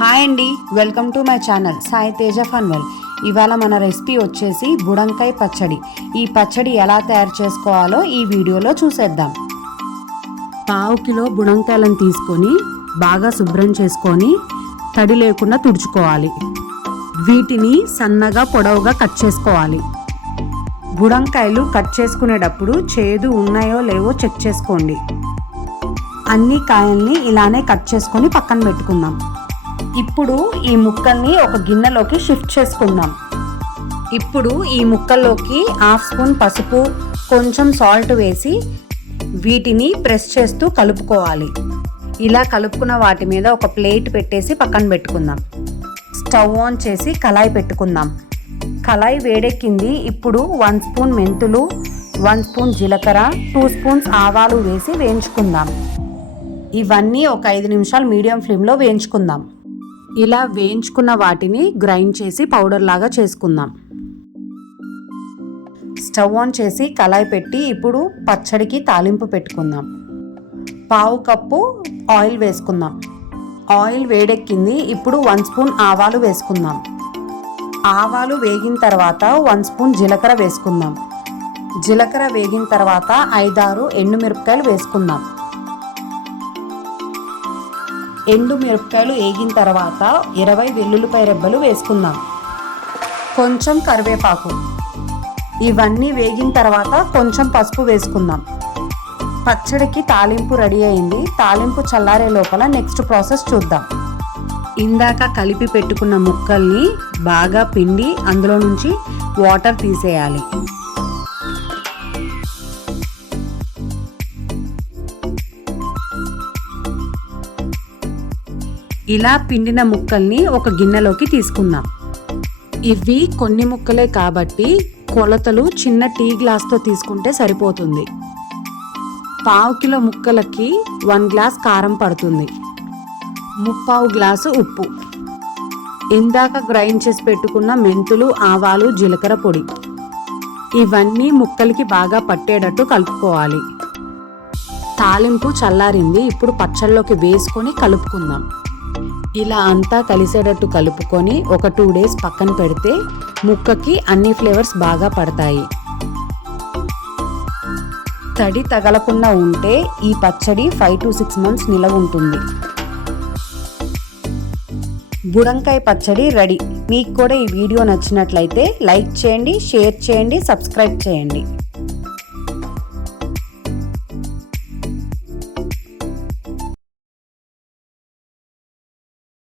Hi అండి welcome to my channel Sai Teja ఫన్వెల్ ఇవాళ మన రెసిపీ వచ్చేసి బుడంకాయ పచ్చడి. ఈ పచ్చడి ఎలా తయారు చేసుకోవాలో ఈ వీడియోలో చూసేద్దాం. పావు కిలో బుడంకాయలను తీసుకొని బాగా శుభ్రం చేసుకొని తడి లేకుండా తుడుచుకోవాలి. వీటిని సన్నగా పొడవుగా కట్ చేసుకోవాలి. బుడంకాయలు కట్ చేసుకునేటప్పుడు చేదు ఉన్నాయో లేవో చెక్ చేసుకోండి. అన్ని కాయల్ని ఇలానే కట్ చేసుకొని పక్కన పెట్టుకుందాం. ఇప్పుడు ఈ ముక్కల్ని ఒక గిన్నెలోకి షిఫ్ట్ చేసుకుందాం. ఇప్పుడు ఈ ముక్కల్లోకి హాఫ్ స్పూన్ పసుపు కొంచెం సాల్ట్ వేసి వీటిని ప్రెస్ చేస్తూ కలుపుకోవాలి. ఇలా కలుపుకున్న వాటి మీద ఒక ప్లేట్ పెట్టేసి పక్కన పెట్టుకుందాం. స్టవ్ ఆన్ చేసి కళాయి పెట్టుకుందాం. కళాయి వేడెక్కింది. ఇప్పుడు వన్ స్పూన్ మెంతులు వన్ స్పూన్ జీలకర్ర టూ స్పూన్స్ ఆవాలు వేసి వేయించుకుందాం. ఇవన్నీ ఒక ఐదు నిమిషాలు మీడియం ఫ్లేమ్లో వేయించుకుందాం. ఇలా వేయించుకున్న వాటిని గ్రైండ్ చేసి పౌడర్ లాగా చేసుకుందాం. స్టవ్ ఆన్ చేసి కళాయి పెట్టి ఇప్పుడు పచ్చడికి తాలింపు పెట్టుకుందాం. పావు కప్పు ఆయిల్ వేసుకుందాం. ఆయిల్ వేడెక్కింది. ఇప్పుడు వన్ స్పూన్ ఆవాలు వేసుకుందాం. ఆవాలు వేగిన తర్వాత వన్ స్పూన్ జీలకర్ర వేసుకుందాం. జీలకర్ర వేగిన తర్వాత ఐదారు ఎండుమిరపకాయలు వేసుకుందాం. ఎండు మిరపకాయలు వేగిన తర్వాత ఇరవై వెల్లుల్లిపాయ రెబ్బలు వేసుకుందాం. కొంచెం కరివేపాకు. ఇవన్నీ వేగిన తర్వాత కొంచెం పసుపు వేసుకుందాం. పచ్చడికి తాలింపు రెడీ అయింది. తాలింపు చల్లారే లోపల నెక్స్ట్ ప్రాసెస్ చూద్దాం. ఇందాక కలిపి పెట్టుకున్న ముక్కల్ని బాగా పిండి అందులో నుంచి వాటర్ తీసేయాలి. ఇలా పిండిన ముక్కల్ని ఒక గిన్నెలోకి తీసుకుందాం. ఇవి కొన్ని ముక్కలే కాబట్టి కొలతలు చిన్న టీ గ్లాస్తో తీసుకుంటే సరిపోతుంది. పావు కిలో ముక్కలకి వన్ గ్లాస్ కారం పడుతుంది. ముప్పావు గ్లాసు ఉప్పు. ఇందాక గ్రైండ్ చేసి పెట్టుకున్న మెంతులు ఆవాలు జీలకర్ర పొడి. ఇవన్నీ ముక్కలకి బాగా పట్టేటట్టు కలుపుకోవాలి. తాలింపు చల్లారింది ఇప్పుడు పచ్చళ్ళలోకి వేసుకొని కలుపుకుందాం. ఇలా అంతా కలిసేటట్టు కలుపుకొని ఒక టూ డేస్ పక్కన పెడితే ముక్కకి అన్ని ఫ్లేవర్స్ బాగా పడతాయి. తడి తగలకుండా ఉంటే ఈ పచ్చడి ఫైవ్ టు సిక్స్ మంత్స్ నిలవ ఉంటుంది. బుడంకాయ పచ్చడి రెడీ. మీకు కూడా ఈ వీడియో నచ్చినట్లయితే లైక్ చేయండి షేర్ చేయండి సబ్స్క్రైబ్ చేయండి.